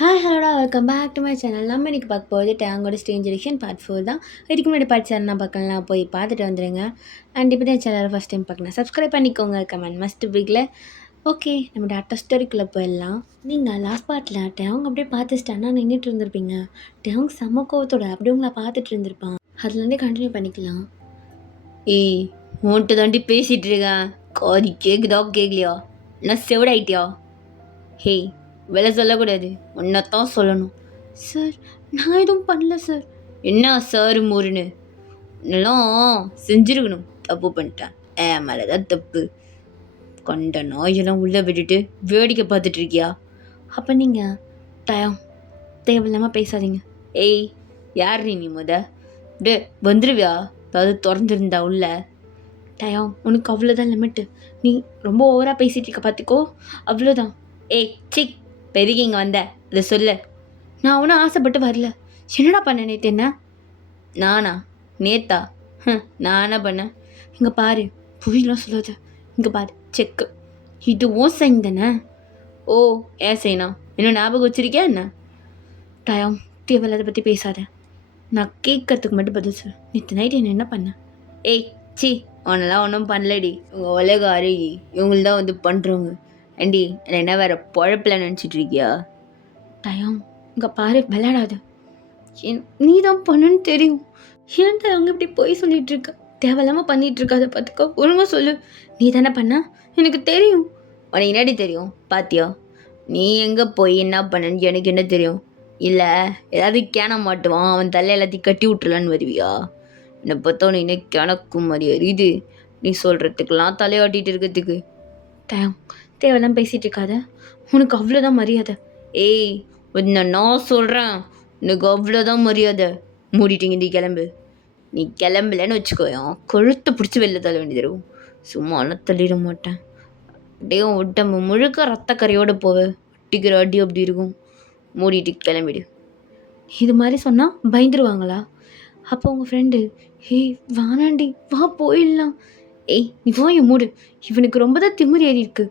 Hi ஹலோடா welcome back to my channel. நம்ம இன்றைக்கி பார்க்க போகிறது டேங்கோட ஸ்ட்ரேஞ்ச் எடிஷன் பார்ட் 4 தான். இதுக்கு முன்னாடி பார்ட் சேனல் பார்க்கலாம், போய் பார்த்துட்டு வந்துடுங்க. அண்ட் இப்போ தான் சேனல் ஃபஸ்ட் டைம் பார்க்கலாம், சப்ஸ்கிரைப் பண்ணிக்கோங்க. கமெண்ட் மஸ்ட் பிக்கில். ஓகே, நம்ம டாக்டர் ஸ்டோரிக்குள்ளே போயிடலாம். நீங்கள் லாஸ்ட் பார்ட்டில் டேவங்க அப்படியே பார்த்து ஸ்டன்னாக நின்றுட்டு இருந்திருப்பீங்க. டேவங்க செம்ம கோவத்தோட அப்படியே உங்களை பார்த்துட்டு இருந்திருப்பான். அதுலேருந்தே கண்டினியூ பண்ணிக்கலாம். ஏய், உன்ட்டு தாண்டி பேசிகிட்டு இருக்கேன். காதி கேட்குதா கேட்கலையா? நான் செவடாயிட்டியா? ஹே, வேலை சொல்லக்கூடாது, உன்னைத்தான் சொல்லணும். சார், நான் எதுவும் பண்ணல சார். என்ன சார் மூருன்னு? என்னெல்லாம் செஞ்சுருக்கணும், தப்பு பண்ணிட்டேன். மேலே தான் தப்பு. கண்ட நாயெல்லாம் உள்ளே விட்டுட்டு வேடிக்கை பார்த்துட்டு இருக்கியா? அப்போ நீங்கள் தேவையில்லாமல் பேசாதீங்க. ஏய், யார் நீ டே வந்துடுவியா? அதாவது திறந்துருந்தா உள்ள உனக்கு அவ்வளோதான் லிமிட்டு. நீ ரொம்ப ஓவராக பேசிகிட்டு இருக்க, பார்த்துக்கோ. அவ்வளோதான். ஏய் சிக், பெருகி இங்கே வந்த இதை சொல்ல. நான் அவனும் ஆசைப்பட்டு வரல. என்னடா பண்ண நேற்று? என்ன நானா? நேத்தா? நான் என்ன பண்ணேன்? இங்கே பாரு, புரியலாம் சொல்லாத. இங்கே பாரு, செக்கு. இது ஓ சைன் தானே? ஓ, ஏன் செய்யணும்? இன்னும் ஞாபகம் வச்சிருக்கியா என்ன? தேவையில்லாத பற்றி பேசாத. நான் கேட்கறதுக்கு மட்டும் பதில் சொல். நேற்று நைட்டு என்ன பண்ணேன்? ஏய் சி, அவனெல்லாம் ஒன்றும் பண்ணலடி. உங்கள் உலக அருகி இவங்கள்தான் வந்து பண்ணுறவங்க. ஏண்டி, என்ன வேறு பொழப்பில் நினச்சிட்டு இருக்கியா? இங்கே பாரு, விளையாடாத. நீ தான் பண்ணுன்னு தெரியும். ஏன் அவங்க இப்படி போய் சொல்லிட்டு இருக்க? தேவையில்லாமல் பண்ணிகிட்டு இருக்காத, பார்த்துக்கோ. ஒழுங்காக சொல்லு. நீ தானே பண்ண? எனக்கு தெரியும். உனக்கு என்னடி தெரியும்? பாத்தியா, நீ எங்கே போய் என்ன பண்ணன்னு எனக்கு என்ன தெரியும்? இல்லை, ஏதாவது கேன மாட்டுவான், அவன் தலை எல்லாத்தையும் கட்டி விட்டுலான்னு வருவியா? என்னை பார்த்தா நீ என்ன கிணக்கும் மாதிரி அறியுது. நீ சொல்கிறதுக்கெல்லாம் தலையாட்டிகிட்டு இருக்கிறதுக்கு. தேவையெல்லாம் பேசிகிட்டு இருக்காத. உனக்கு அவ்வளோதான் மரியாதை. ஏய், உன்னை நான் சொல்கிறேன், உனக்கு அவ்வளோதான் மரியாதை. மூடிட்டீங்க, நீ கிளம்பு. நீ கிளம்பலன்னு வச்சுக்கோயன், கொழுத்து பிடிச்சி வெளில தள்ள வேண்டியது. சும்மாலாம் தள்ளிட மாட்டேன். அப்படியே உடம்பு முழுக்க ரத்தக்கரையோடு போவேன். அட்டிக்கிற அடி அப்படி இருக்கும். மூடிட்டு கிளம்பிடு. இது மாதிரி சொன்னால் பயந்துருவாங்களா? அப்போ உங்கள் ஃப்ரெண்டு, ஏய் வானாண்டி, வா போயிடலாம். ஏய், நீ வாய மூடு. இவனுக்கு ரொம்ப தான் திமிரி ஏறி இருக்கு.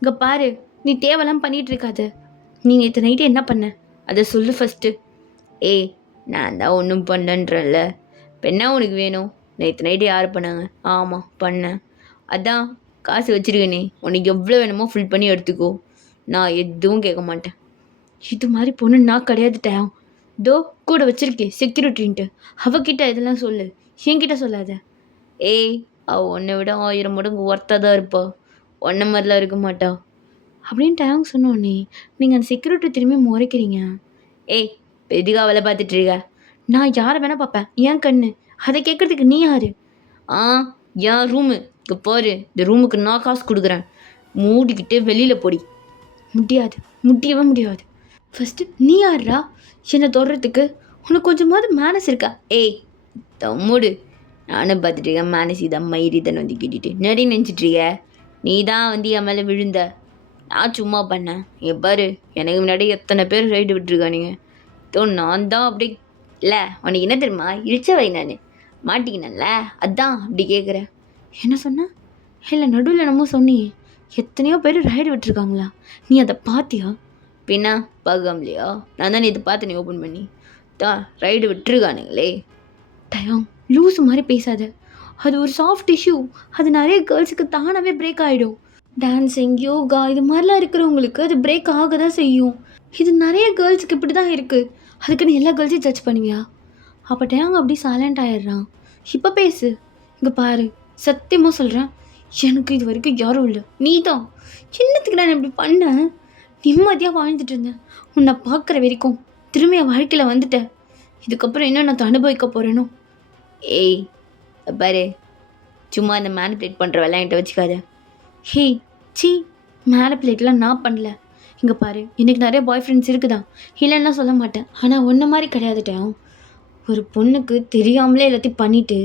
இங்கே பாரு, நீ தேவையெல்லாம் பண்ணிகிட்டு இருக்காத. நீ நேற்று நைட்டு என்ன பண்ண அதை சொல்லு ஃபஸ்ட்டு. ஏய், நான் தான் ஒன்றும் பண்ணன்றல. இப்போ என்ன உனக்கு வேணும்? நேற்று நைட்டு யார் பண்ணாங்க? ஆமாம், பண்ணேன். அதான் காசு வச்சுருக்கேனே, உனக்கு எவ்வளோ வேணுமோ ஃபில் பண்ணி எடுத்துக்கோ. நான் எதுவும் கேட்க மாட்டேன். இது மாதிரி பொண்ணு நான் கிடையாது. தோ கூட வச்சுருக்கேன் செக்யூரிட்டின்ட்டு, அவகிட்ட இதெல்லாம் சொல்லு, என்கிட்ட சொல்லாத. ஏய், அவள் உன்னை விட 1000 மடங்கு ஒர்த்தாக தான் இருப்பா. ஒன்றை மாதிரிலாம் இருக்க மாட்டா அப்படின்னு சொன்னோன்னே நீங்கள் அந்த செக்யூரிட்டி திரும்பி முறைக்கிறீங்க. ஏய், எதுக்காக வேலை பார்த்துட்டு இருக்க? நான் யாரை வேணால் பார்ப்பேன், ஏன் கண்ணு. அதை கேட்குறதுக்கு நீ யார்? என் ரூமு இங்கே பாரு. இந்த ரூமுக்கு நான் காசு கொடுக்குறேன். மூடிக்கிட்டே வெளியில் போடி. முடியாது, முடியவே முடியாது. ஃபஸ்ட்டு நீ யாரா என்னை தொடுறதுக்கு? உனக்கு கொஞ்சமாவது மேனஸ் இருக்கா? ஏய் தம்முடு, நானும் பார்த்துட்ருக்கேன். மேனஸ் இதான் மயிரி தான் வந்து கேட்டுட்டு நிறைய நினச்சிட்ருக்க. நீ தான் வந்து என் மேலே விழுந்த. நான் சும்மா பண்ணேன். என் பாரு, எனக்கு முன்னாடி எத்தனை பேர் ரைடு விட்டுருக்கானுங்க. நான் தான் அப்படி இல்லை. உனக்கு என்ன தெரியுமா? இழிச்சவை நான் மாட்டிக்கினேன்ல, அதான் அப்படி கேட்குறேன். என்ன சொன்ன? இல்லை, நடுவில் என்னமோ சொன்னியே, எத்தனையோ பேர் ரைடு விட்டுருக்காங்களா? நீ அதை பார்த்தியா? பின்னா பார்க்காமலையா? நான் தானே இது பார்த்து நீ ஓப்பன் பண்ணி தான் ரைடு விட்டுருக்கானுங்களே. லூஸு மாதிரி பேசாத. அது ஒரு சாஃப்ட் இஷ்யூ. அது நிறைய கேர்ள்ஸுக்கு தானாகவே பிரேக் ஆகிடும். டான்ஸிங், யோகா இது மாதிரிலாம் இருக்கிறவங்களுக்கு அது பிரேக் ஆக தான் செய்யும். இது நிறைய கேர்ள்ஸுக்கு இப்படி தான் இருக்குது. அதுக்குன்னு எல்லா கேர்ள்ஸையும் ஜட்ஜ் பண்ணுவியா? அப்போ டேங்க அப்படி சைலண்ட் ஆகிடுறான். இப்போ பேசு. இங்கே பாரு, சத்தியமாக சொல்கிறேன், எனக்கு இது வரைக்கும் யாரும் இல்லை. நீ தான். சின்னத்துக்கு நான் இப்படி பண்ணேன். நிம்மதியாக வாழ்ந்துட்டு இருந்தேன். உன்னை பார்க்குற வரைக்கும் திரும்ப என் வாழ்க்கையில் வந்துட்டேன். இதுக்கப்புறம் என்ன நான் அனுபவிக்க போகிறேனோ? ஏய் பாரு, சும்மா அந்த மேனிப்புலேட் பண்ணுற வேலை என்கிட்ட வச்சுக்காத. ஹே சி, மேனிப்புலேட்லாம் நான் பண்ணல. இங்கே பாரு, எனக்கு நிறைய பாய் ஃப்ரெண்ட்ஸ் இருக்குதான், இல்லைன்னா சொல்ல மாட்டேன். ஆனால் ஒன்றை மாதிரி கிடையாதுட்டேன். ஒரு பொண்ணுக்கு தெரியாமலே எல்லாத்தையும் பண்ணிவிட்டு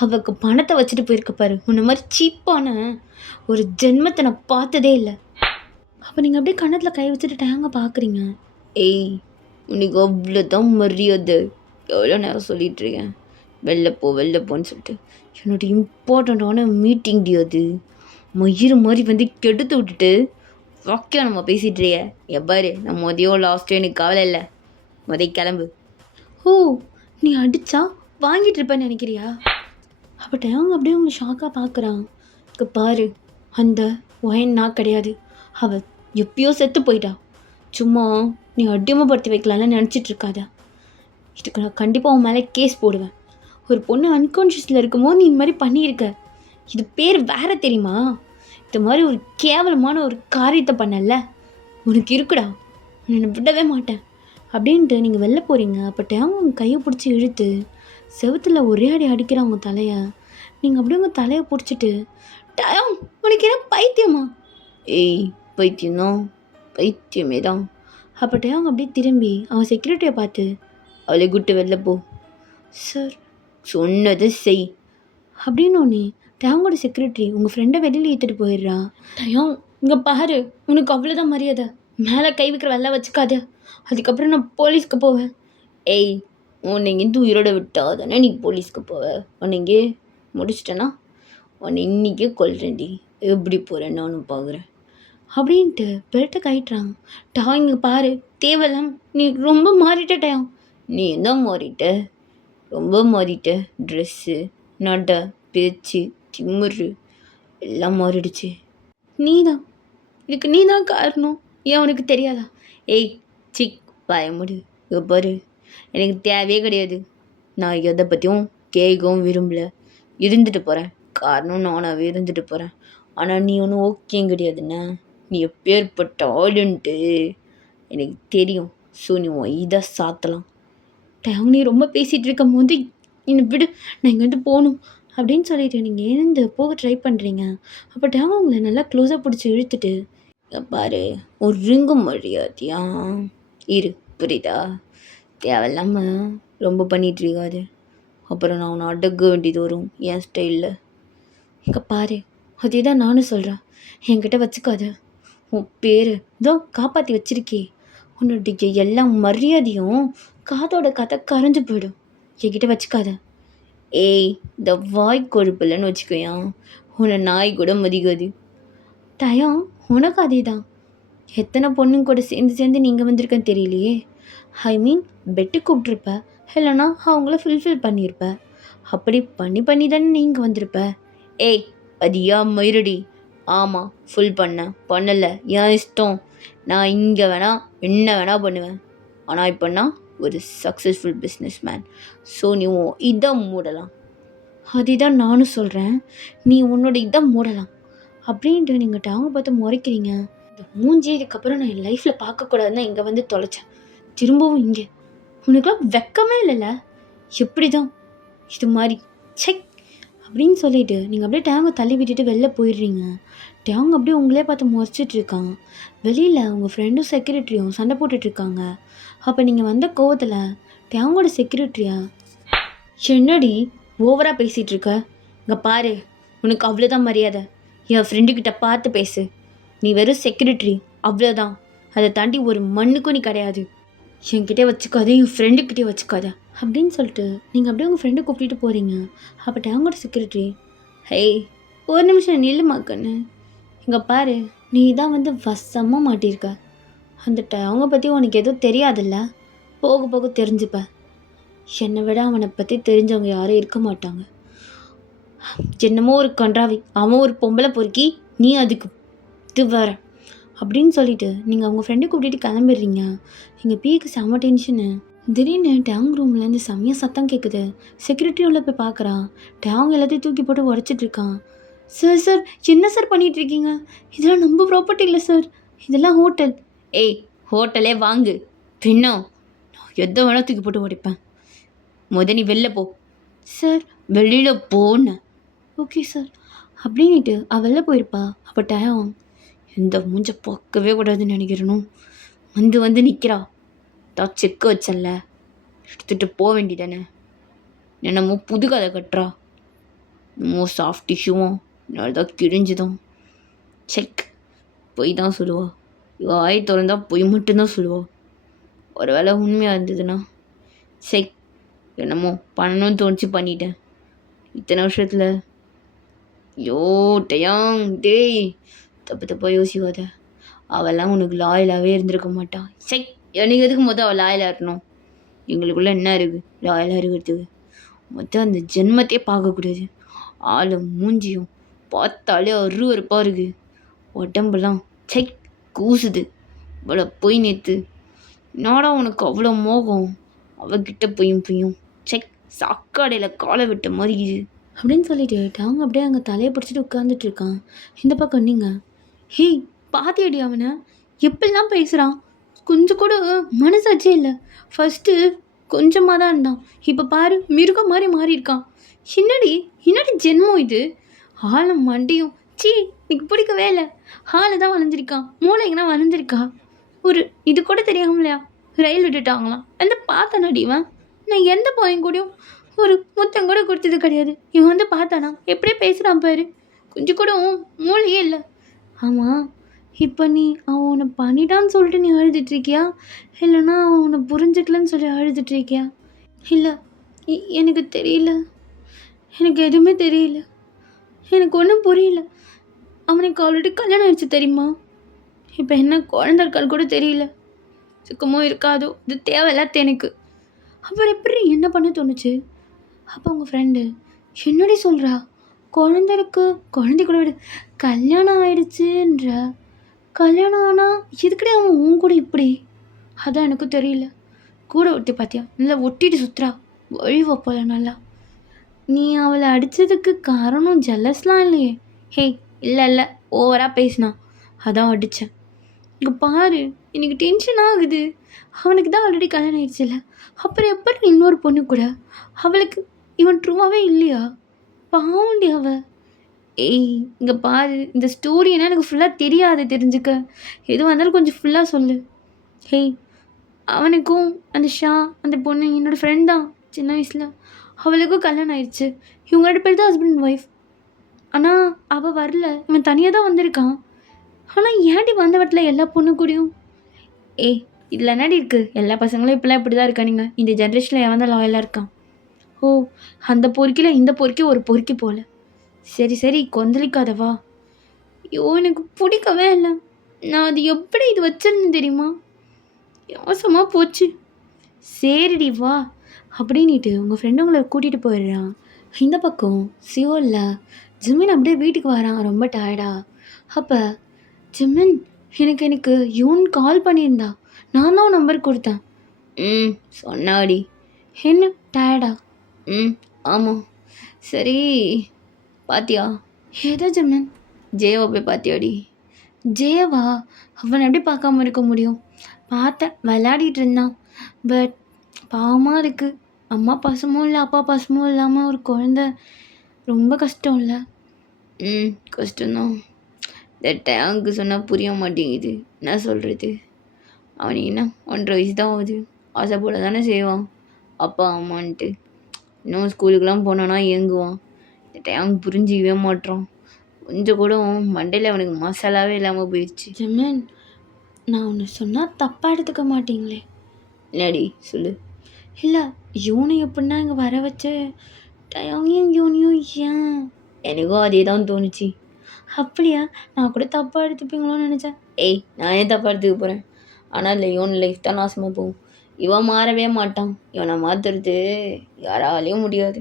அவளுக்கு பணத்தை வச்சுட்டு போயிருக்க பாரு. உன்னை மாதிரி சீப்பான ஒரு ஜென்மத்தை நான் பார்த்ததே இல்லை. அப்போ நீங்கள் அப்படியே கண்ணத்தில் கை வச்சுட்டு டேங்க பார்க்குறீங்க. ஏய், உனக்கு அவ்வளோதான் மரியாதை. எவ்வளோ நேரம் சொல்லிகிட்ருக்கேன், வெளில போன்னு சொல்லிட்டு. என்னோட இம்பார்ட்டண்ட்டான மீட்டிங் டி அது. மயிறு மாதிரி வந்து கெடுத்து விட்டுட்டு ஓகே நம்ம பேசிகிட்றிய எப்பாரு நான் மொதையோ லாஸ்ட்டோ எனக்கு கவலை இல்லை கிளம்பு. ஓ, நீ அடித்தா வாங்கிட்டு இருப்பேன்னு நினைக்கிறியா? அப்போ அவங்க அப்படியே அவங்க ஷாக்காக பார்க்குறான். இங்கே பாரு, அந்த ஒயன் நான் கிடையாது, அவள் எப்பயோ செத்து போயிட்டா. சும்மா நீ அடிமைப்படுத்தி வைக்கலான்னு நினச்சிட்டு இருக்காத. இதுக்கு நான் கண்டிப்பாக உன் மேலே கேஸ் போடுவேன். ஒரு பொண்ணு அன்கான்ஷியஸில் இருக்கும்போது நீ இந்த மாதிரி பண்ணியிருக்க. இது பேர் வேற தெரியுமா? இந்த மாதிரி ஒரு கேவலமான ஒரு காரியத்தை பண்ணல, உனக்கு இருக்குடா, உன்னை விடவே மாட்டேன் அப்படின்ட்டு நீங்கள் வெளில போகிறீங்க. அப்போ டேங் உங்கள் கையை பிடிச்சி இழுத்து செவுத்தில் ஒரே அடி அடிக்கிறாங்க தலையை. நீங்கள் அப்படியே உங்கள் தலையை பிடிச்சிட்டு, டேங் உனக்கு என்ன பைத்தியமா? ஏய், பைத்தியம்தான், பைத்தியமே தான். அப்போ டேங் அப்படியே திரும்பி அவன் செக்யூரிட்டியை பார்த்து, அவளை கூட்டு வெளில போ. சார், சொன்னதை செய் அப்படின்னு ஒன்று டேங்கோட செக்யூரிட்டி உங்கள் ஃப்ரெண்டை வெளியில் ஏற்றிட்டு போயிடுறா. டயம், இங்கே பாரு, உனக்கு அவ்வளோதான் மரியாதை, மேலே கை வைக்கிற வெள்ளை வச்சுக்காத, அதுக்கப்புறம் நான் போலீஸ்க்கு போவேன். ஏய், உன்னை இங்கேருந்து உயிரோட விட்டா தானே நீ போலீஸ்க்கு போவ. உன்னை இங்கே முடிச்சிட்டேன்னா உன்னை இன்றைக்கே கொல்றேன்டி, எப்படி போகிறேன்னு நானும் பார்க்குறேன் அப்படின்ட்டு பெல்ட்டை கயிட்டுறாங்க. டயம், இங்கே பாரு, தேவையில்லாம் நீ ரொம்ப மாறிட்ட டயம். நீ என்ன மாறிட்ட? ரொம்ப மாறிட்ட. ட்ரெஸ்ஸு, நடை, பேச்சு, திமுரு எல்லாம் மாறிடுச்சு. இதுக்கு நீ தான் காரணம். ஏன் உனக்கு தெரியாதா? ஏய், சிக் பயமுடு. பாரு, எனக்கு தேவையே கிடையாது. நான் எதை பற்றியும் கேட்கவும் விரும்பலை. இருந்துட்டு போகிறேன், காரணம் நானாகவே இருந்துட்டு போகிறேன். ஆனால் நீ ஒன்றும் ஓகேயும் கிடையாதுண்ணே. நீ எப்பேற்பட்ட ஆளுன்ட்டு எனக்கு தெரியும். ஸோ நீ இதை சாத்தலாம். டேங், நீ ரொம்ப பேசிகிட்டு இருக்கும் போது என்னை விடு, நான் இங்கேருந்து போகணும் அப்படின்னு சொல்லிட்டு நீங்கள் எழுந்து போக ட்ரை பண்ணுறீங்க. அப்போ டேங் உங்களை நல்லா க்ளோஸாக பிடிச்சி இழுத்துட்டு, பாரு, ஒரு ரிங்கும் மரியாதையா இரு, புரியுதா? தேவையில்லாமல் ரொம்ப பண்ணிகிட்ருக்காது, அப்புறம் நான் உன்னை அடக்க வேண்டியது வரும் என் ஸ்டைலில். இங்கே பாரு, அதே தான் நானும் சொல்கிறேன், என்கிட்ட வச்சுக்காத. உன் பேர் இதோ காப்பாற்றி வச்சிருக்கே, உன்னுடைய எல்லா மரியாதையும் காதோட கதை கரைஞ்சு போயிடும். என்கிட்ட வச்சுக்காத. ஏய், இந்த வாய் கொழுப்பில்லைன்னு வச்சுக்கோயா, உன்னை நாய் கூட மதிக்காது. டயம், உனக்கு அதே தான். எத்தனை பொண்ணுங்க கூட சேர்ந்து நீங்கள் வந்திருக்கேன்னு தெரியலையே. ஐ மீன், பெட்டு கூப்பிட்ருப்ப, இல்லைனா அவங்கள ஃபுல்ஃபில் பண்ணியிருப்ப. அப்படி பண்ணி தானே நீங்கள் வந்திருப்ப. ஏய், அது ஏன் மயிரடி? ஆமாம், ஃபுல் பண்ணலை, ஏன் இஷ்டம். நான் இங்கே வேணால் என்ன வேணால் பண்ணுவேன். ஆனால் இப்போன்னா ஒரு சக்ஸஸ்ஃபுல் பிஸ்னஸ் மேன். ஸோ நீ இதை மூடலாம். அதுதான் நானும் சொல்கிறேன், நீ உன்னோட இதை மூடலாம் அப்படின்ட்டு நீங்கள் டாங்க பார்த்து முறைக்கிறீங்க. இந்த மூஞ்சி இதுக்கப்புறம் நான் என் லைஃப்பில் பார்க்கக்கூடாதுன்னு இங்கே வந்து தொலைச்சேன். திரும்பவும் இங்கே உனக்குலாம் வெக்கமே இல்லைல்ல? எப்படி தான் இது மாதிரி செக் அப்படின்னு சொல்லிட்டு நீங்கள் அப்படியே டேங்கை தள்ளி விட்டுட்டு வெளில போயிடுறீங்க. டேங் அப்படியே உங்களே பார்த்து முறைச்சிட்டு இருக்காங்க. வெளியில் உங்கள் ஃப்ரெண்டும் செக்யூரிட்டியும் சண்டை போட்டுட்ருக்காங்க. அப்போ நீங்கள் வந்த கோவத்தில் டேங்கோட செக்யூரிட்டியா, என்னடி ஓவராக பேசிகிட்ருக்க? இங்கே பாரு, உனக்கு அவ்வளோதான் மரியாதை. என் ஃப்ரெண்டுக்கிட்ட பார்த்து பேசு. நீ வெறும் செக்யூரிட்ரி, அவ்வளோதான். அதை தாண்டி ஒரு மண்ணுக்கும் நீ கிடையாது. என்கிட்ட வச்சுக்காத, என் ஃப்ரெண்டுக்கிட்டே வச்சுக்காத அப்படின்னு சொல்லிட்டு நீங்கள் அப்படியே உங்கள் ஃப்ரெண்டை கூப்பிட்டு போகிறீங்க. அப்போ டேங்கோட செக்யூரிட்டி, ஹேய், ஒரு நிமிஷம் நில்லுமா கண்ணு. இங்கே பாரு, நீ தான் வந்து வசமாக மாட்டியிருக்க. அந்த அவங்க பற்றி உனக்கு எதுவும் தெரியாதுல்ல, போக போக தெரிஞ்சுப்ப. என்னை விட அவனை பற்றி தெரிஞ்சவங்க யாரும் இருக்க மாட்டாங்க. என்னமோ ஒரு கன்றாவி, அவன் ஒரு பொம்பளை பொறுக்கி, நீ அதுக்கு இது வேற அப்படின்னு சொல்லிட்டு நீங்கள் அவங்க ஃப்ரெண்டை கூப்பிட்டு கிளம்பிடுறீங்க. எங்கள் பீக்கு செம்ம டென்ஷனு. திடீர்னு டேங் ரூம்லேருந்து செம்மையாக சத்தம் கேட்குது. செக்யூரிட்டி உள்ள போய் பார்க்குறான். டேங் எல்லாத்தையும் தூக்கி போட்டு உடச்சிட்டு இருக்கான். சார் சார், என்ன சார் பண்ணிகிட்ருக்கீங்க? இதெல்லாம் நம்ம ப்ராப்பர்ட்டி இல்லை சார், இதெல்லாம் ஹோட்டல். ஏய், ஹோட்டலே வாங்கு, பின்னோ நான் எதை வேணால் தூக்கி போட்டு உடைப்பேன். நீ வெளில போ. சார், வெளியில் போன. ஓகே சார் அப்படின்ட்டு வெளில போயிருப்பா. அப்போ டயம், இந்த மூஞ்ச பார்க்கவே கூடாதுன்னு நினைக்கிறனும், வந்து நிற்கிறா. தான் செக்கு வச்சல, எடுத்துகிட்டு போக வேண்டியதானே. என்னமோ புது கதை கட்டுறா. என்னமோ சாஃப்ட் டிஷ்யூவும் தான் கிழிஞ்சுதான். செக் பொய் தான் சொல்லுவா. வாய் திறந்தா பொய் மட்டும்தான் சொல்லுவா. ஒரு வேளை உண்மையாக இருந்ததுன்னா செக் என்னமோ பண்ணணும்னு தோணுச்சு பண்ணிட்டேன். இத்தனை வருஷத்தில் ஐயோ டயாங், டேய், தப்பாக யோசிக்காத. அவள்லாம் உனக்கு லாயலாகவே இருந்திருக்க மாட்டா. சை, எனக்கு எதுக்கு மொதல் அவள் லாயலாக இருக்கணும்? எங்களுக்குள்ளே என்ன இருக்குது லாயலாக இருக்கிறதுக்கு? மொத்தம் அந்த ஜென்மத்தையே பார்க்கக்கூடாது. ஆளும் மூஞ்சியும் பார்த்தாலே அருவருப்பாக இருக்குது. உடம்பெல்லாம் சை கூசுது. இவ்வளோ போய் நேற்று என்னடா உனக்கு அவ்வளோ மோகம்? அவகிட்ட பொய்யும் சை, சாக்காடையில் காலை விட்ட மாதிரி இது அப்படின்னு சொல்லிட்டு அவங்க அப்படியே அங்கே தலையை பிடிச்சிட்டு உட்காந்துட்டு இருக்கான். இந்த பக்கம் நீங்கள் ஹேய் பாத்தியடி அவனை எப்படிலாம் பேசுகிறான்? கொஞ்சம் கூட மனசாச்சே இல்லை. ஃபஸ்ட்டு கொஞ்சமாக தான் இருந்தான், இப்போ பாரு மிருகம் மாதிரி மாறி இருக்கான். என்னடி ஜென்மம் இது? ஆளும் மண்டையும் சீ எனக்கு பிடிக்கவே இல்லை. ஆளு தான் வளைஞ்சிருக்கான், மூளைங்கன்னா வளைஞ்சிருக்கா. ஒரு இது கூட தெரியாமலையா ரயில் விட்டுட்டாங்களாம். அந்த பார்த்தேன் நடிவன். நான் எந்த பையன் கூடயும் ஒரு முத்தம் கூட கொடுத்தது கிடையாது. இவன் வந்து பார்த்தானா எப்படியே பேசுகிறான் பாரு. கொஞ்சம் கூட மூளையே இல்லை. ஆமாம், இப்போ நீ அவன் உன்னை பண்ணிட்டான்னு சொல்லிட்டு நீ அழுதுட்ருக்கியா, இல்லைன்னா அவன் உன்னை புரிஞ்சுக்கலன்னு சொல்லி அழுதுட்ருக்கியா? இல்லை, எனக்கு தெரியல, எனக்கு எதுவுமே தெரியல, எனக்கு ஒன்றும் புரியல. அவனுக்கு ஆல்ரெடி கல்யாணம் ஆயிடுச்சு தெரியுமா? இப்போ என்ன குழந்தை இருக்கான்னு கூட தெரியல. சுக்கமோ இருக்காதோ, இது தேவையில்லாத எனக்கு. அப்புறம் எப்படி என்ன பண்ண தோணுச்சு? அப்போ உங்கள் ஃப்ரெண்டு என்னடி சொல்கிறா? குழந்தை இருக்கு, குழந்தை கூட விடு, கல்யாணம் ஆயிடுச்சுன்ற. கல்யாணம் ஆனால் எதுக்கடி அவன் உன் கூட இப்படி? அதான் எனக்கு தெரியல. கூட ஒட்டி பார்த்தியா, நல்லா ஒட்டிட்டு சுற்றுறா, வழி வைப்பல நல்லா. நீ அவளை அடித்ததுக்கு காரணம் ஜெல்லஸ்லாம் இல்லையே? ஹே இல்லை ஓவராக பேசினா அதான் அடித்தேன். இங்கே பாரு, எனக்கு டென்ஷன் ஆகுது. அவனுக்கு தான் ஆல்ரெடி கல்யாணம் ஆயிடுச்சுல்ல, அப்புறம் எப்படி இன்னொரு பொண்ணு கூட? அவளுக்கு இவன் ட்ரூவாகவே இல்லையா? பாவண்டி அவ. ஏய் இங்கே பாரு, இந்த ஸ்டோரி என்ன எனக்கு ஃபுல்லாக தெரியாது, தெரிஞ்சுக்க. எதுவாக இருந்தாலும் கொஞ்சம் ஃபுல்லாக சொல்லு. ஹேய், அவனுக்கும் அந்த ஷா அந்த பொண்ணு என்னோடய ஃப்ரெண்ட் தான் சின்ன வயசில். அவளுக்கும் கல்யாணம் ஆயிடுச்சு. இவங்க 2 பேர் தான் ஹஸ்பண்ட் அண்ட் ஒய்ஃப். ஆனால் அவள் வரல, இவன் தனியாக தான் வந்திருக்கான். ஆனால் ஏன்டி வந்த வட்டில் எல்லா பொண்ணு கூடயும்? ஏய் இதில் என்னடி இருக்குது? எல்லா பசங்களும் இப்போலாம் இப்படி தான் இருக்கானுங்க. இந்த ஜென்ரேஷனில் எவன் தான் லாயலாக இருக்கான்? ஓ, அந்த பொறுக்கில் இந்த பொறுக்கி ஒரு பொறுக்கி போல. சரி கொந்தளிக்காதவா. ஐயோ எனக்கு பிடிக்கவே இல்லை. நான் அது எப்படி இது வச்சிருந்தேன் தெரியுமா? யோசமாக போச்சு. சரிடி வா அப்படின்ட்டு உங்கள் ஃப்ரெண்டு உங்களை கூட்டிகிட்டு போயிடுறான். இந்த பக்கம் சியோலில் ஜிமின் அப்படியே வீட்டுக்கு வரான், ரொம்ப டயர்டா. அப்போ ஜிமின் எனக்கு யூன் கால் பண்ணியிருந்தா, நான் தான் நம்பர் கொடுத்தேன். சொன்னாடி. என்ன டயர்டா? ஆமாம். சரி பாத்தியா? ஏதோ ஜிமின் ஜேவா போய் பார்த்தியாடி? ஜேவா? அவனை எப்படி பார்க்காம இருக்க முடியும்? பார்த்தேன், விளையாடிட்டு இருந்தான். பட் பாவமாக இருக்குது. அம்மா பாசமும் இல்லை, அப்பா பாசமும் இல்லாமல் ஒரு குழந்த ரொம்ப கஷ்டம் இல்லை? கஷ்டம்தான். இந்த டேங்க்கு சொன்னால் புரிய மாட்டேங்குது. என்ன சொல்கிறது? அவனுக்கு என்ன 1.5 வயசு தான் ஆகுது. ஆசைப்பட தானே செய்வான் அப்பா அம்மான்ட்டு. இன்னும் ஸ்கூலுக்கெலாம் போனான்னா ஏங்குவான். இந்த டேங்க் புரிஞ்சிக்கவே மாட்டான். கொஞ்சம் கூட மண்டையில் அவனுக்கு மசாலாவே இல்லாமல் போயிடுச்சு. ஜெமன், நான் ஒன்று சொன்னால் தப்பாக எடுத்துக்க மாட்டீங்களே? என்னடி சொல்லு. இல்லை, யூனை எப்படின்னா இங்கே வர வச்ச டயாங்கையும் யூனியும் ஏன்? எனக்கும் அதே தான் தோணுச்சு. அப்படியா? நான் கூட தப்பாக எடுத்துப்பீங்களோன்னு நினச்சேன். ஏய் நான் ஏன் தப்பாக எடுத்துக்க போகிறேன்? ஆனால் இல்லை, யோன் லைஃப் தான் நாசமாக போகும். இவன் மாறவே மாட்டான். இவனை மாற்றுறது யாராலையும் முடியாது.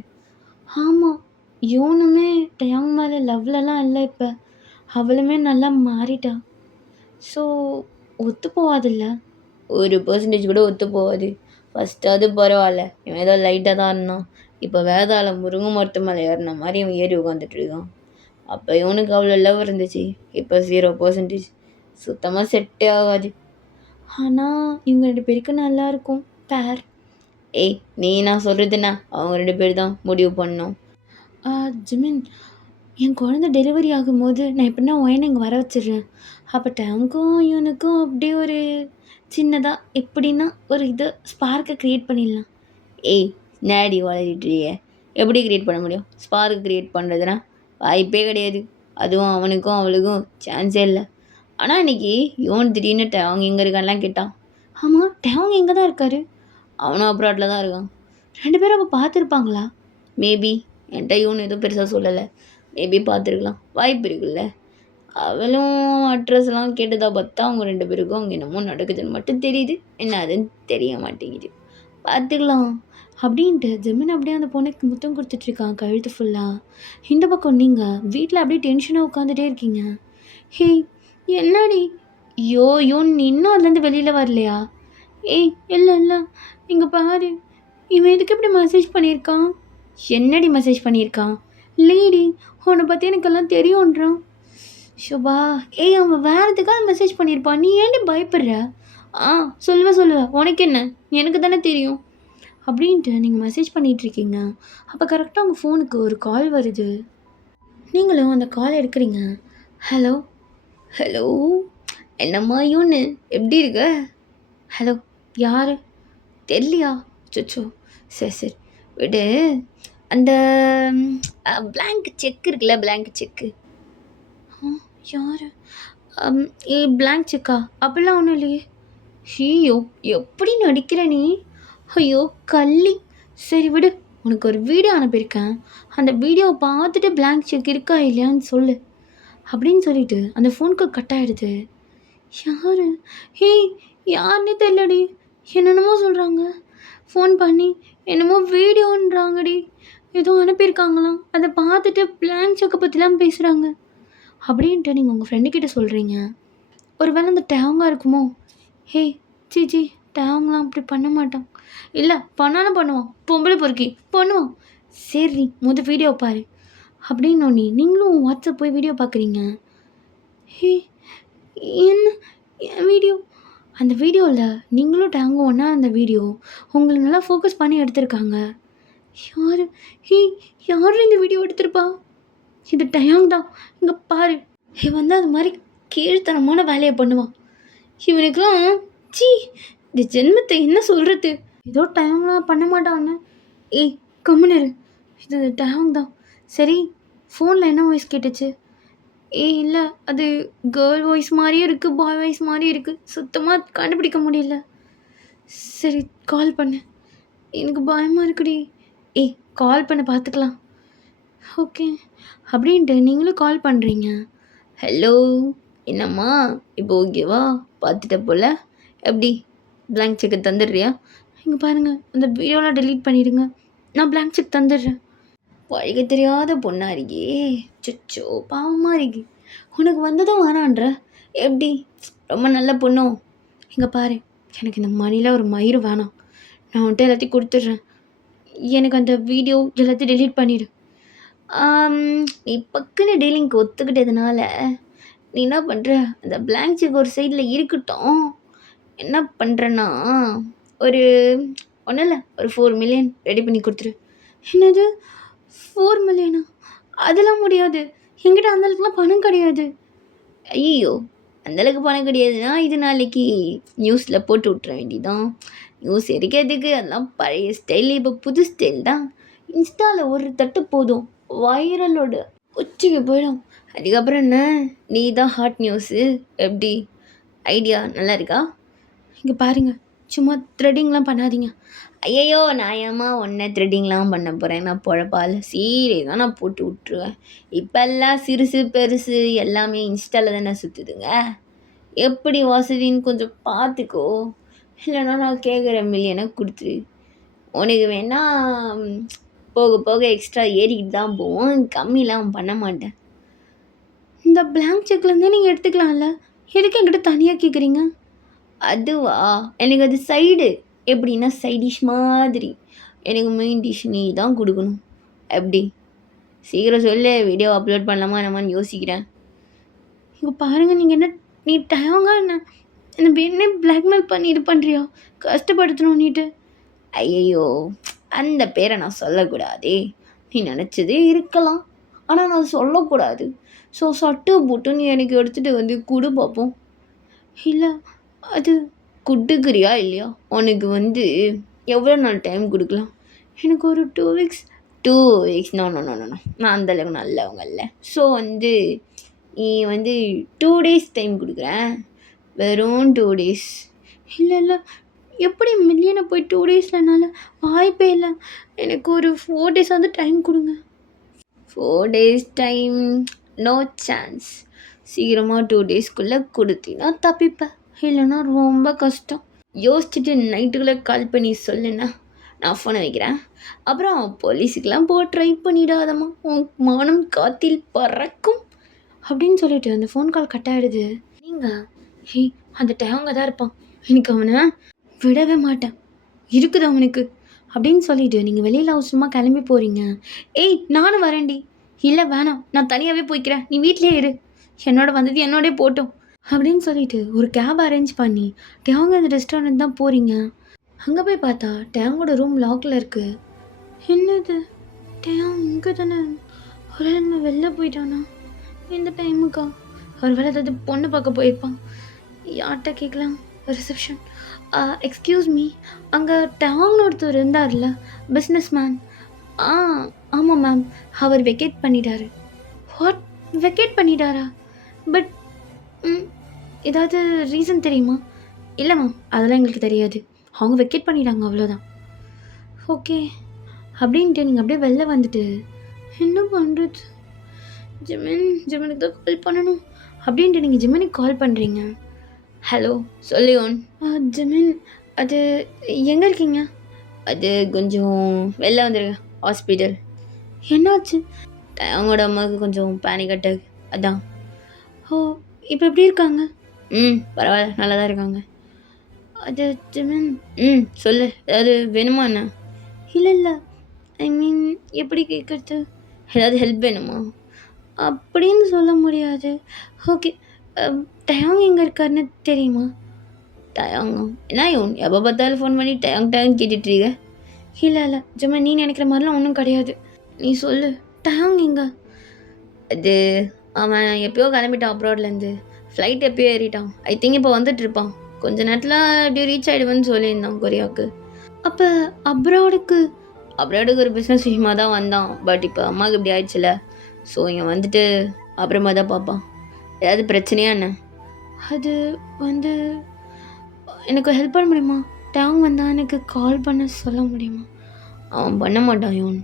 ஆமாம், யோனுமே டயாங் மேலே லவ்லலாம் இல்லை. இப்போ அவளுமே நல்லா மாறிட்டா. ஸோ ஒத்து போகாதில்ல? 1% கூட ஒத்து போகாது. ஃபஸ்ட்டாவது பரவாயில்ல, இவன் ஏதோ லைட்டாக தான் இருந்தான். இப்போ வேதாள முருங்கை மரத்து மேலே ஏறின மாதிரி இவன் ஏறி உட்காந்துட்டு இருக்கான். அப்போ இவனுக்கு அவ்வளோ லவ் இருந்துச்சு, இப்போ 0%. சுத்தமாக செட்டே ஆகாது. ஆனால் இவங்க 2 பேருக்கு நல்லா இருக்கும் பேர். ஏய் நீ நான் சொல்கிறதுண்ணா, அவங்க 2 பேர் தான் முடிவு பண்ணோம். ஜிமின், என் குழந்த டெலிவரி ஆகும்போது நான் எப்படின்னா ஒயனை இங்கே வர வச்சிடுறேன். அப்போ டேங்க்கும் இவனுக்கும் அப்படியே ஒரு சின்னதாக எப்படின்னா ஒரு இது ஸ்பார்க்கை க்ரியேட் பண்ணிடலாம். ஏய் நேடி வளரிட்டுறிய, எப்படி க்ரியேட் பண்ண முடியும்? ஸ்பார்க்கு க்ரியேட் பண்ணுறதுனா வாய்ப்பே கிடையாது. அதுவும் அவனுக்கும் அவளுக்கும் சான்ஸே இல்லை. ஆனால் இன்றைக்கி யோன் திடீர்னு டேவங் எங்கே இருக்கான்லாம் கேட்டான். ஆமாம், டேவங் எங்கே தான் இருக்காரு? அவனும் அப்ராட்டில் தான் இருக்கான். 2 பேரும் அப்போ பார்த்துருப்பாங்களா? மேபி. என்கிட்ட யோன் எதுவும் பெருசாக சொல்லலை. மேபி பார்த்துருக்கலாம், வாய்ப்பு இருக்குல்ல. அவளும் அட்ரஸ்லாம் கேட்டதா பார்த்தா அவங்க 2 பேருக்கும் அங்கே என்னமோ நடக்குதுன்னு மட்டும் தெரியுது. என்ன அதுன்னு தெரிய மாட்டேங்குது. பார்த்துக்கலாம் அப்படின்ட்டு ஜெமின் அப்படியே அந்த பொண்ணுக்கு முத்தம் குடுத்துட்ருக்கான் கழுத்து ஃபுல்லா. இந்த பக்கம் நீங்க வீட்ல அப்படியே டென்ஷனா உட்காந்துட்டே இருக்கீங்க. "ஹேய் என்னடி? ஐயோ! நீ இன்னும் அதுலேருந்து வெளியில வரலையா?" "ஏய் இல்ல. இங்க பாரு. இவன் எதுக்கு இப்படி மெசேஜ் பண்ணியிருக்கான்?" "என்னடி மெசேஜ் பண்ணியிருக்கான்?" "இல்லையேடி உன்னை பத்தி எனக்கெல்லாம் தெரியுன்றான்." ஷோபா! ஏய் அவன் வேற எதுக்காவது மெசேஜ் பண்ணியிருப்பான். நீ ஏன்டி பயப்படுற? ஆ சொல்லுவ. உனக்கு என்ன? எனக்கு தானே தெரியும். அப்படின்ட்டு நீங்க மெசேஜ் பண்ணிட்டுருக்கீங்க. அப்போ கரெக்ட்டா உங்க ஃபோனுக்கு ஒரு கால் வருது. நீங்களும் அந்த கால் எடுக்கிறீங்க. ஹலோ? ஹலோ? என்னம்மா யூனு எப்படி இருக்க? ஹலோ? யாரு? தெரியலையா? அச்சச்சோ! சரி. விடு. அந்த பிளாங்க் செக் இருக்குல்ல, பிளாங்க் செக்கு. யாரு? பிளாங்க் செக்கா? அப்படிலாம் ஒன்றும் இல்லையே. ஐயோ! எப்படி நடிக்கிற நீ? ஐயோ! கள்ளி. சரி விடு. உனக்கு ஒரு வீடியோ அனுப்பியிருக்கேன். அந்த வீடியோவை பார்த்துட்டு பிளாங்க் செக் இருக்கா இல்லையான்னு சொல்லு. அப்படின்னு சொல்லிட்டு அந்த ஃபோன் கால் கட் ஆயிடுது. யாரு? ஏய் யாருன்னே தெரியலடி. என்னென்னமோ சொல்கிறாங்க. ஃபோன் பண்ணி என்னமோ வீடியோன்றாங்கடி. ஏதோ அனுப்பியிருக்காங்களாம். அதை பார்த்துட்டு பிளாங்க் செக்கை பற்றிலாம் பேசுகிறாங்க. அப்படின்ட்டு நீங்கள் உங்கள் ஃப்ரெண்டுக்கிட்ட சொல்கிறீங்க. ஒரு வேளை அந்த டேங்கா இருக்குமோ? ஹேய் சீச்சி டேங்லாம் அப்படி பண்ண மாட்டான். இல்லை பண்ணாலும் பண்ணுவான். பொம்பளை பொறுக்கி பண்ணுவான். சரி வீடியோ பாரு அப்படின்னோடனே நீங்களும் வாட்ஸ்அப் போய் வீடியோ பார்க்குறீங்க. ஹே என்ன என் வீடியோ? அந்த வீடியோவில் நீங்களும் டேங்கும் ஒன்றா அந்த வீடியோ உங்களை நல்லா ஃபோக்கஸ் பண்ணி எடுத்திருக்காங்க. யார்? ஹே யார் இந்த வீடியோ எடுத்திருப்பா? இது டயாங் தான். இங்கே பாரு. இவன் வந்து அது மாதிரி கீழ்த்தனமான வேலையை பண்ணுவான். இவனுக்குலாம் சீ இந்த ஜென்மத்தை என்ன சொல்கிறது? ஏதோ டயாங்லாம் பண்ண மாட்டான்னு. ஏய் கம்முனு இரு. இது டயாங் தான். சரி ஃபோனில் என்ன வாய்ஸ் கேட்டுச்சு? ஏய் இல்லை அது கேர்ள் வாய்ஸ் மாதிரியும் இருக்குது, பாய் வாய்ஸ் மாதிரியும் இருக்குது. சுத்தமாக கண்டுபிடிக்க முடியல. சரி கால் பண்ணு. எனக்கு பயமாக இருக்குடி. ஏய் கால் பண்ண பார்த்துக்கலாம். ஓகே அப்படின்ட்டு நீங்களும் கால் பண்ணுறீங்க. ஹலோ என்னம்மா இப்போ ஓகேவா? பார்த்துட்ட போல். எப்படி பிளாங்க் செக்கை தந்துடுறியா? இங்கே பாருங்கள் அந்த வீடியோலாம் டெலீட் பண்ணிவிடுங்க. நான் பிளாங்க் செக் தந்துடுறேன். பழக தெரியாத பொண்ணா இருக்கே. சுச்சோ பாவமாக இருக்கு. உனக்கு வந்ததும் வேணான்ற எப்படி? ரொம்ப நல்ல பொண்ணோ? இங்கே பாரு எனக்கு இந்த மணியில் ஒரு மயிறு வேணாம். நான் வந்துட்டு எல்லாத்தையும் கொடுத்துட்றேன். எனக்கு அந்த வீடியோ எல்லாத்தையும் டெலீட் பண்ணிவிடு. நீ பக்குன்னு டீலிங்க்கு ஒத்துக்கிட்டதுனால நீ என்ன பண்ணுற? அந்த பிளாங்க் செக் ஒரு சைடில் இருக்கட்டும். என்ன பண்ணுறேன்னா ஒரு ஒன்றும் இல்லை ஒரு 4 மில்லியன் ரெடி பண்ணி கொடுத்துரு. என்னது 4 மில்லியனா? அதெல்லாம் முடியாது. என்கிட்ட அந்தளவுக்குலாம் பணம் கிடையாது. ஐயோ அந்தளவுக்கு பணம் கிடையாதுன்னா இது நாளைக்கு நியூஸில் போட்டு விட்ற வேண்டியதான். நியூஸ் எரிக்கிறதுக்கு அதெல்லாம் பழைய ஸ்டைல். இப்போ புது ஸ்டைல் தான். இன்ஸ்டாவில் ஒரு தட்டு போதும் வைரலோட உச்சிக்கு போயிடும். அதுக்கப்புறம் என்ன நீ தான் ஹாட் நியூஸு. எப்படி ஐடியா நல்லா இருக்கா? இங்கே பாருங்கள் சும்மா த்ரெட்டிங்லாம் பண்ணாதீங்க. ஐயையோ நான் ஏம்மா ஒன்றை த்ரெட்டிங்லாம் பண்ண போகிறேன்? நான் பொழப்பால் சீரியஸாக நான் போட்டு விட்ருவேன். இப்போல்லாம் சிறுசு பெருசு எல்லாமே இன்ஸ்டாவில் தானே சுற்றுதுங்க. எப்படி வசதின்னு கொஞ்சம் பார்த்துக்கோ. இல்லைன்னா நான் கேட்குற மில்லியனை கொடுத்துரு. உனக்கு வேணால் போக போக எக்ஸ்ட்ரா ஏறிக்கிட்டு தான் போவோம். கம்மிலாம் பண்ண மாட்டேன். இந்த பிளாங்க் செக்லேருந்தே நீங்கள் எடுத்துக்கலாம்ல. எதுக்கு என்கிட்ட தனியாக கேட்குறீங்க? அதுவா எனக்கு அது சைடு. எப்படின்னா சைடிஷ் மாதிரி. எனக்கு மெயின் டிஷ் நீ தான் கொடுக்கணும். எப்படி சீக்கிரம் சொல்லு. வீடியோ அப்லோட் பண்ணலாமா என்னமான்னு யோசிக்கிறேன். இங்கே பாருங்கள் நீங்கள் என்ன நீ டயங்க என்ன பிளாக்மெயில் பண்ணி இது பண்ணுறியா? கஷ்டப்படுத்தணும்னிட்டு. ஐயையோ அந்த பேரை நான் சொல்லக்கூடாதே. நீ நினச்சதே இருக்கலாம். ஆனால் நான் சொல்லக்கூடாது. ஸோ சட்டு போட்டு நீ எனக்கு எடுத்துகிட்டு வந்து கொடு பார்ப்போம். இல்லை அது கொடுக்குறியா இல்லையா? உனக்கு வந்து எவ்வளோ நாள் டைம் கொடுக்கலாம்? எனக்கு ஒரு 2 வீக்ஸ். 2 weeks no. நான் அந்தளவுக்கு நல்லவங்க இல்லை. ஸோ வந்து நீ வந்து 2 டேஸ் டைம் கொடுக்குறேன். வெறும் 2 டேஸ். இல்லை எப்படி மில்லியனை போய் 2 டேஸ்லனால வாய்ப்பே இல்லை. எனக்கு ஒரு 4 டேஸ் வந்து டைம் கொடுங்க. 4 டேஸ் டைம் நோ சான்ஸ். சீக்கிரமாக 2 டேஸ்க்குள்ளே கொடுத்தினா தப்பிப்பேன், இல்லைன்னா ரொம்ப கஷ்டம். யோசிச்சுட்டு நைட்டுக்குள்ளே கால் பண்ணி சொல்லுண்ணா, நான் ஃபோனை வைக்கிறேன். அப்புறம் போலீஸுக்கெலாம் போக ட்ரை பண்ணிடாதம்மா, உன் மானம் காத்தில் பறக்கும் அப்படின்னு சொல்லிட்டு அந்த ஃபோன் கால் கட் ஆகிடுது. நீங்கள் ஹே அந்த டேவங்க தான் இருப்பான், எனக்கு அவனை விடவே மாட்டேன், இருக்குது அவனுக்கு அப்படின்னு சொல்லிட்டு நீங்கள் வெளியில் அவசரமாக கிளம்பி போகிறீங்க. ஏய் நானும் வரேன்டி. இல்லை வேணாம், நான் தனியாகவே போய்க்கிறேன், நீ வீட்டிலே இரு, என்னோட வந்தது என்னோடே போட்டோம் அப்படின்னு சொல்லிட்டு ஒரு கேப் அரேஞ்ச் பண்ணி டேவங்க அந்த ரெஸ்டாரண்ட் தான் போகிறீங்க. அங்கே போய் பார்த்தா டேங்கோட ரூம் லாக்கில் இருக்குது. என்னது டேங் இங்கே தானே, ஒரு நம்ம வெளில போயிட்டானா இந்த டைமுக்கா? ஒரு வேலை ஏதாவது பொண்ணு பார்க்க போயிருப்பான், யார்கிட்ட கேட்கலாம்? ரிசப்ஷன். எக்ஸ்கியூஸ் மீ, அங்கே டேங்னு ஒருத்தர் இருந்தார்ல, பிஸ்னஸ் மேன். ஆமாம் மேம், அவர் வெக்கேட் பண்ணிட்டாரு. வாட், வெக்கேட் பண்ணிட்டாரா? பட் ஏதாவது ரீசன் தெரியுமா? இல்லை மேம், அதெல்லாம் எங்களுக்கு தெரியாது, அவங்க வெக்கேட் பண்ணிட்டாங்க அவ்வளோதான். ஓகே அப்படின்ட்டு நீங்கள் அப்படியே வெளில வந்துட்டு என்ன பண்ணுறது, ஜிம்மனுக்கு தான் கால் பண்ணணும் அப்படின்ட்டு நீங்கள் ஜிம்மனுக்கு கால் பண்ணுறீங்க. ஹலோ சொல்லியோன். ஜிமின், அது எங்கே இருக்கீங்க? அது கொஞ்சம் வெளில வந்துருங்க, ஹாஸ்பிட்டல். என்னாச்சு? அவங்களோட அம்மாவுக்கு கொஞ்சம் பேனிக் அட்டாக், அதான். ஓ, இப்போ எப்படி இருக்காங்க? பரவாயில்ல, நல்லா தான் இருக்காங்க. அது ஜிமின். சொல்லு, ஏதாவது வேணுமா என்ன? இல்லை, ஐ மீன் எப்படி கேட்குறது, ஏதாவது ஹெல்ப் வேணுமா அப்படின்னு சொல்ல முடியாது. ஓகே, டயாங் எங்கே இருக்காருன்னு தெரியுமா? டயாங்கா? என்ன யோன் எப்போ பார்த்தாலும் ஃபோன் பண்ணி டயாங் கேட்டுட்ருக்க? இல்லை ஜிம்மன், நீ நினைக்கிற மாதிரிலாம் ஒன்றும் கிடையாது, நீ சொல்லு, டயாங் எங்கே? அது அவன் எப்போயோ கிளம்பிட்டான் அப்ராட்லேருந்து, ஃப்ளைட் எப்போயோ ஏறிட்டான். ஐ திங்க் இப்போ வந்துட்டுருப்பான், கொஞ்ச நேரத்தில் அப்படியே ரீச் ஆகிடுவேன்னு சொல்லியிருந்தான் கொரியாவுக்கு. அப்போ அப்ராடுக்கு ஒரு பிஸ்னஸ் விஷயமாக தான் வந்தான். பட் இப்போ அம்மாவுக்கு இப்படி ஆயிடுச்சுல, ஸோ இங்கே வந்துட்டு அப்புறமா தான் பார்ப்பான். ஏதாவது பிரச்சனையா என்ன? அது வந்து எனக்கு ஹெல்ப் பண்ண முடியுமா? டேங் வந்தால் எனக்கு கால் பண்ண சொல்ல முடியுமா? அவன் பண்ண மாட்டான் யோன்,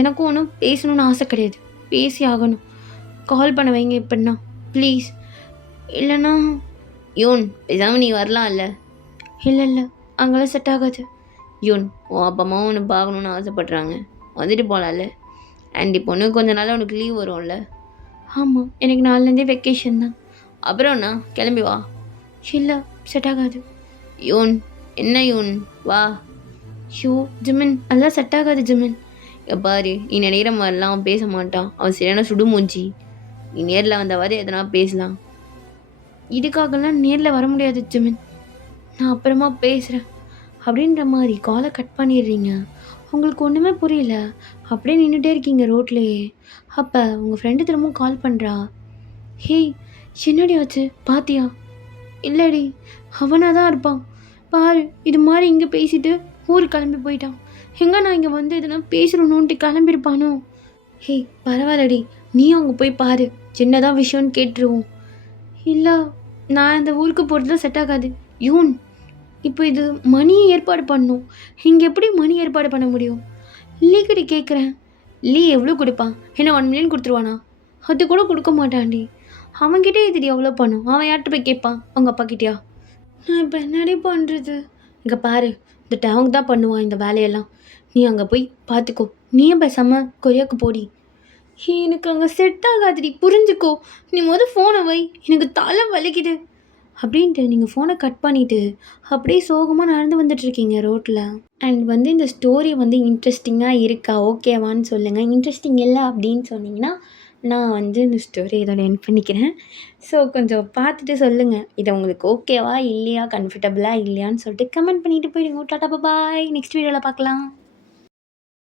எனக்கும் ஒன்றும் பேசணுன்னு ஆசை கிடையாது, பேசி ஆகணும், கால் பண்ண வைங்க இப்படின்னா ப்ளீஸ். இல்லைன்னா யோன் பேசாமல் நீ வரலாம் இல்லை? இல்லை அங்கெல்லாம் செட் ஆகாது. யோன், உன் அப்பா அம்மாவும் ஒன்று பார்க்கணுன்னு ஆசைப்பட்றாங்க, வந்துட்டு போகலாம்ல. அண்ட் இப்போ ஒன்று கொஞ்ச நாள் உனக்கு லீவ் வரும்ல? ஆமாம், எனக்கு நாலுலேருந்தே வெக்கேஷன் தான். அப்புறம்ண்ணா கிளம்பி வா. இல்லை, செட் ஆகாது. யோன், என்ன யோன், வா. ஷோ ஜிமின், அதெல்லாம் செட் ஆகாது ஜிமின். பாரு, நீ நினைக்கிற மாதிரிலாம் அவன் பேச மாட்டான், அவன் சரியான சுடுமூஞ்சி. நீ நேரில் வந்தவாது எதனா பேசலாம், இதுக்காகலாம் நேரில் வர முடியாது ஜிமின், நான் அப்புறமா பேசுகிறேன் அப்படின்ற மாதிரி காலை கட் பண்ணிடுறீங்க. உங்களுக்கு ஒன்றுமே புரியல, அப்படியே நின்றுட்டே இருக்கீங்க ரோட்லேயே. அப்போ உங்கள் ஃப்ரெண்டு திரும்பவும் கால் பண்ணுறா. ஹேய், என்னடி ஆச்சு பாத்தியா? இல்லடி, அவனாக தான் இருப்பான் பாரு, இது மாதிரி இங்கே பேசிட்டு ஊருக்கு கிளம்பி போயிட்டான். எங்கே நான் இங்கே வந்து எதுனா பேசணுன்ட்டு கிளம்பியிருப்பானோ? ஹே பரவாயில்லடி, நீ அங்கே போய் பாரு, சின்னதாக விஷயம்னு கேட்டுருவோம். இல்லை, நான் இந்த ஊருக்கு போகிறதுலாம் செட் ஆகாது. யூன், இப்போ இது மணியை ஏற்பாடு பண்ணணும், இங்கே எப்படி மணி ஏற்பாடு பண்ண முடியும்? லீக்கிட்ட கேட்குறேன், லீ எவ்வளோ கொடுப்பான்? என்ன 1 மில்லியன் கொடுத்துருவானா? அது கூட கொடுக்க மாட்டான்டி. அவன்கிட்டே இதுடி எவ்வளோ பண்ணும், அவன் யார்கிட்ட போய் கேட்பான்? அவங்க அப்பா கிட்டேயா? நான் இப்போ என்னடி பண்ணுறது? இங்கே பாரு, இந்த டேவங்க தான் பண்ணுவான் இந்த வேலையெல்லாம், நீ அங்கே போய் பார்த்துக்கோ, நீயே பேசாமல் கொரியாவுக்கு போடி. எனக்கு அங்கே செட் ஆகாதுடி, புரிஞ்சுக்கோ, நீ ஃபோனை வை, எனக்கு தலை வலிக்குது அப்படின்ட்டு நீங்கள் ஃபோனை கட் பண்ணிவிட்டு அப்படியே சோகமாக நடந்து வந்துட்டுருக்கீங்க ரோட்டில். அண்ட் இந்த ஸ்டோரி இன்ட்ரெஸ்டிங்காக இருக்கா, ஓகேவான்னு சொல்லுங்கள். இன்ட்ரெஸ்டிங் இல்லை அப்படின்னு சொன்னீங்கன்னா நான் இந்த ஸ்டோரி இதோட எண்ட் பண்ணிக்கிறேன். ஸோ கொஞ்சம் பார்த்துட்டு சொல்லுங்கள், இது உங்களுக்கு ஓகேவா இல்லையா, கம்ஃபர்டபுளாக இல்லையான்னு சொல்லிட்டு கமெண்ட் பண்ணிவிட்டு போயிடுங்க. டாட்டா பாய், நெக்ஸ்ட் வீடியோவில் பார்க்கலாம்.